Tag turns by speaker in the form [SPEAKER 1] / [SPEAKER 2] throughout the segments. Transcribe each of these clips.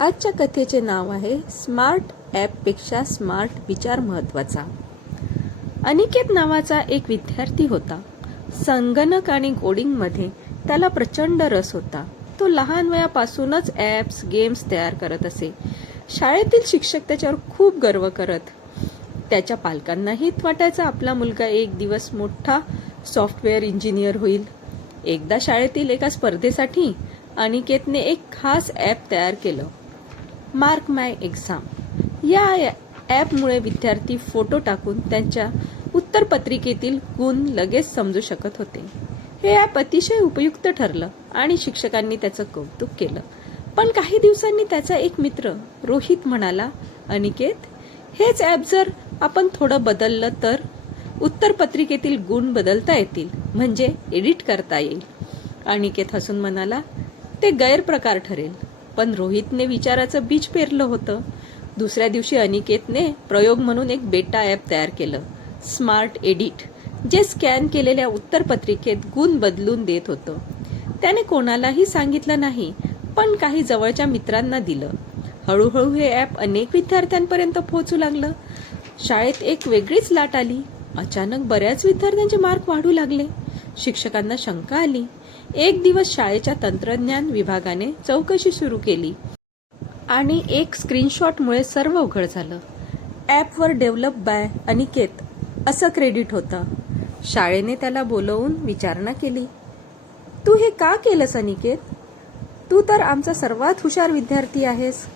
[SPEAKER 1] आजच्या कथेचे नाव आहे स्मार्ट ॲपपेक्षा स्मार्ट विचार महत्त्वाचा अनिकेत नावाचा एक विद्यार्थी होता. संगणक आणि कोडिंगमध्ये त्याला प्रचंड रस होता. तो लहान वयापासूनच ॲप्स गेम्स तयार करत असे. शाळेतील शिक्षक त्याच्यावर खूप गर्व करत. त्याच्या पालकांनाही वाटायचा. आपला मुलगा एक दिवस मोठा सॉफ्टवेअर इंजिनियर होईल. एकदा शाळेतील एका स्पर्धेसाठी अनिकेतने एक खास ॲप तयार केलं. मार्क माय एक्झाम या ॲपमुळे विद्यार्थी फोटो टाकून त्यांच्या उत्तरपत्रिकेतील गुण लगेच समजू शकत होते. हे ॲप अतिशय उपयुक्त ठरलं आणि शिक्षकांनी त्याचं कौतुक केलं. पण काही दिवसांनी त्याचा एक मित्र रोहित म्हणाला अनिकेत हेच ॲप जर आपण थोडं बदललं तर उत्तरपत्रिकेतील गुण बदलता येतील म्हणजे एडिट करता येईल. अनिकेत हसून म्हणाला ते गैरप्रकार ठरेल. पण रोहितने विचाराचं बीज पेरलं होतं. दुसऱ्या दिवशी अनिकेतने प्रयोग म्हणून एक बेटा ॲप तयार केलं. स्मार्ट एडिट जे स्कॅन केलेल्या उत्तरपत्रिकेत गुण बदलून देत होतं. त्याने कोणालाही सांगितलं नाही पण काही जवळच्या मित्रांना दिलं. हळूहळू हे ॲप अनेक विद्यार्थ्यांपर्यंत पोहोचू लागलं. शाळेत एक वेगळीच लाट आली. अचानक बऱ्याच विद्यार्थ्यांचे मार्क वाढू लागले. शिक्षकांना शंका आली. एक दिवस शाळेच्या तंत्रज्ञान विभागाने चौकशी सुरू केली. आणि एक स्क्रीनशॉटमुळे सर्व उघड झालं. ॲपवर डेव्हलप बाय अनिकेत असं क्रेडिट होतं. शाळेने त्याला बोलवून विचारणा केली. तू हे का केलंस अनिकेत? तू तर आमचा सर्वात हुशार विद्यार्थी आहेस.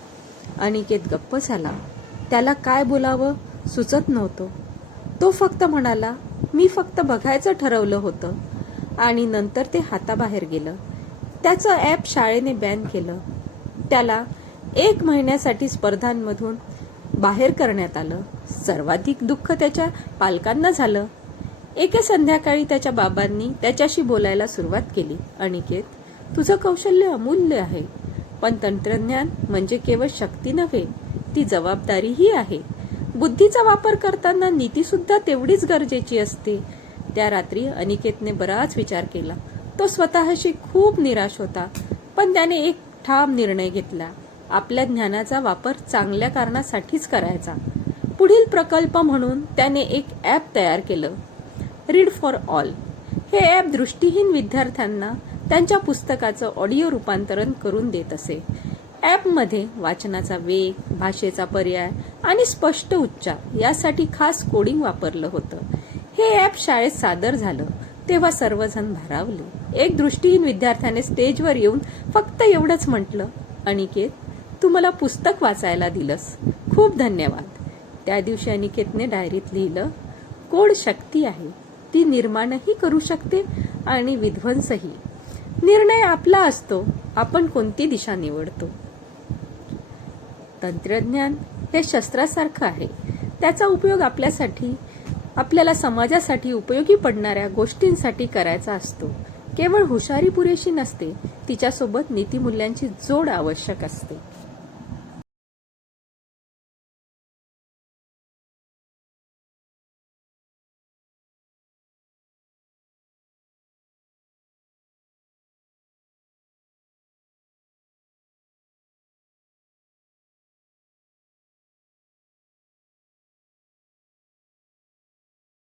[SPEAKER 1] अनिकेत गप्प झाला. त्याला काय बोलावं सुचत नव्हतं. तो फक्त म्हणाला मी फक्त बघायचं ठरवलं होतं. आणि नंतर ते हाताबाहेर गेलं. त्याचं ॲप शाळेने बॅन केलं. त्याला एक महिन्यासाठी स्पर्धांमधून बाहेर करण्यात आलं. सर्वाधिक दुःख त्याच्या पालकांना झालं. एके संध्याकाळी त्याच्या बाबांनी त्याच्याशी बोलायला सुरुवात केली. अनिकेत तुझं कौशल्य अमूल्य आहे. पण तंत्रज्ञान म्हणजे केवळ शक्ती नव्हे ती जबाबदारीही आहे. बुद्धीचा वापर करताना नीती सुद्धा तेवढीच गरजेची असते. त्या रात्री अनिकेतने बराच विचार केला. तो स्वतःशी खूप निराश होता पण त्याने एक ठाम निर्णय घेतला. आपल्या ज्ञानाचा वापर चांगल्या कारणासाठीच करायचा. पुढील प्रकल्प म्हणून त्याने एक ॲप तयार केलं. रीड फॉर ऑल हे ॲप दृष्टीहीन विद्यार्थ्यांना त्यांच्या पुस्तकाचं ऑडिओ रूपांतरण करून देत असे. ॲपमध्ये वाचनाचा वेग भाषेचा पर्याय आणि स्पष्ट उच्चार यासाठी खास कोडिंग वापरलं होतं. हे ॲप शाळेत सादर झालं. तेव्हा सर्वजण भारावले. एक दृष्टीहीन विद्यार्थ्याने स्टेजवर येऊन फक्त एवढंच म्हटलं अनिकेत तू मला पुस्तक वाचायला दिलंस. खूप धन्यवाद. त्या दिवशी अनिकेतने डायरीत लिहिलं कोड शक्ती आहे? ती निर्माणही करू शकते आणि विध्वंसही. निर्णय आपला असतो. आपण कोणती दिशा निवडतो? तंत्रज्ञान हे शस्त्रासारखं आहे. त्याचा उपयोग आपल्यासाठी आपल्याला समाजासाठी उपयोगी पडणाऱ्या गोष्टींसाठी करायचा असतो. केवळ हुशारी पुरेशी नसते तिच्यासोबत नीतिमूल्यांची जोड आवश्यक असते.